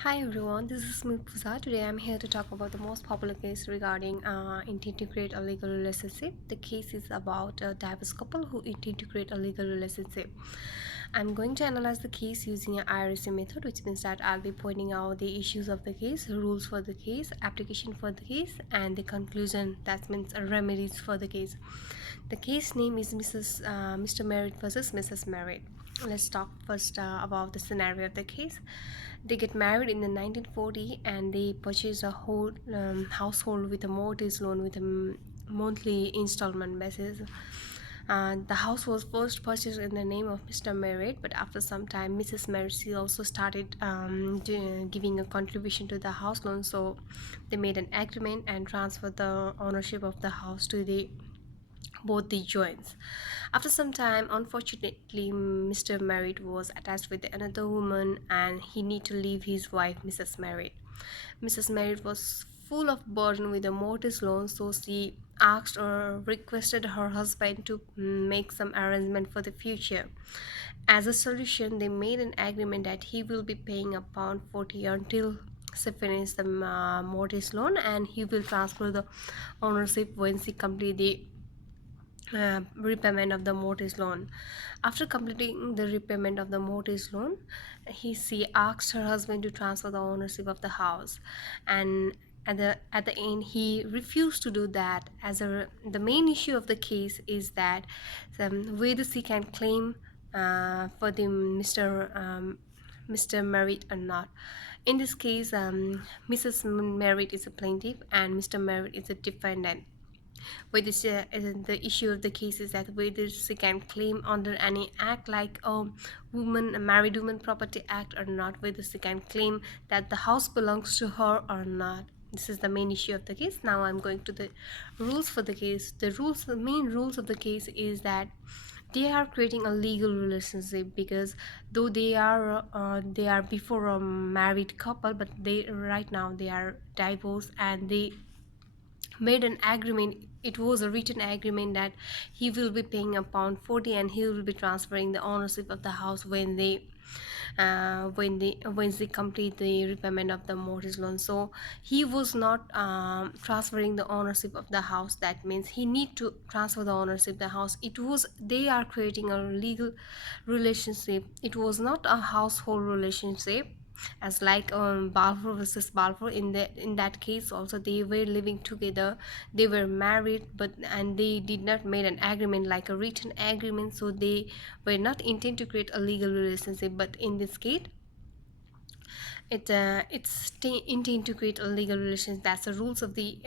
Hi everyone, this is Murtuza. Today I'm here to talk about the most popular case regarding intent to create a legal relationship. The case is about a diverse couple who intend to create a legal relationship. I'm going to analyze the case using an IRC method, which means that I'll be pointing out the issues of the case, rules for the case, application for the case, and the conclusion, that means remedies for the case. The case name is Mr. Merritt versus Mrs. Merritt. Let's talk first about the scenario of the case. They get married in the 1940 and they purchase a whole household with a mortgage loan with a monthly installment basis. The house was first purchased in the name of Mr. Merritt, but after some time, Mrs. Merritt she also started giving a contribution to the house loan. So they made an agreement and transferred the ownership of the house to the both the joints. After some time, unfortunately, Mr. Merritt was attached with another woman and he need to leave his wife, Mrs. Merritt. Mrs. Merritt was full of burden with a mortgage loan, so she asked or requested her husband to make some arrangement for the future. As a solution, they made an agreement that he will be paying a pound 40 until she finishes the mortgage loan, and he will transfer the ownership when she complete the repayment of the mortgage loan. After completing the repayment of the mortgage loan, she asked her husband to transfer the ownership of the house, and at the end he refused to do that. The main issue of the case is that whether she can claim for the Mr. Merritt or not. In this case, Mrs. Merritt is a plaintiff and Mr. Merritt is a defendant. Whether the issue of the case is that whether she can claim under any act like a married woman property act or not, whether she can claim that the house belongs to her or not. This is the main issue of the case. Now I'm going to the rules for the case. The main rules of the case is that they are creating a legal relationship, because though they are before a married couple, but they right now they are divorced, and they made an agreement. It was a written agreement that he will be paying a pound 40 and he will be transferring the ownership of the house when they complete the repayment of the mortgage loan. So he was not transferring the ownership of the house. That means he need to transfer the ownership of the house. They are creating a legal relationship. It was not a household relationship, as like Balfour versus Balfour. In that case also, they were living together, they were married, and they did not made an agreement like a written agreement, so they were not intend to create a legal relationship. But in this case, intend to create a legal relation. That's the rules of the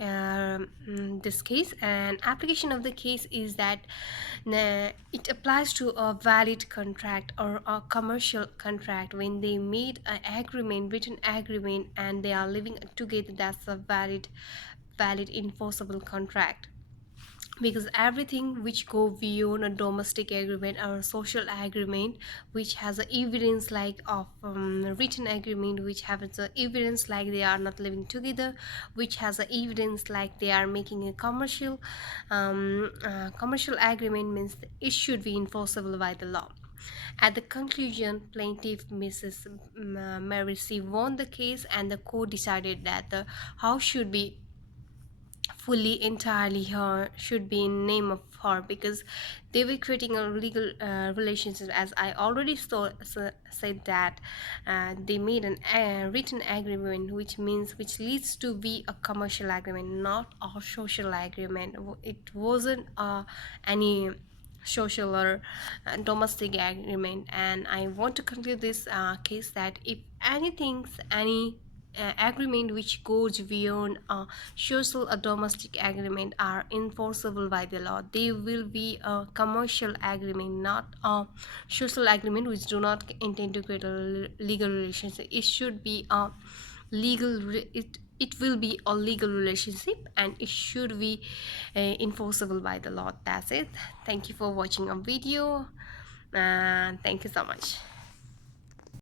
this case. And application of the case is that it applies to a valid contract or a commercial contract. When they made an agreement, written agreement, and they are living together, that's a valid enforceable contract. Because everything which go beyond a domestic agreement or a social agreement, which has a evidence like of written agreement, which has a evidence like they are not living together, which has a evidence like they are making a commercial agreement, means it should be enforceable by the law. At the conclusion, plaintiff Mrs. Mary C won the case, and the court decided that the house should be fully entirely her, should be in name of her, because they were creating a legal relationship. As I already said that they made an written agreement, which leads to be a commercial agreement, not a social agreement. It wasn't any social or domestic agreement. And I want to conclude this case that if any agreement which goes beyond a social or domestic agreement are enforceable by the law, they will be a commercial agreement, not a social agreement, which do not intend to create a legal relationship. It should be a it will be a legal relationship, and it should be enforceable by the law. That's it. Thank you for watching a video, and thank you so much.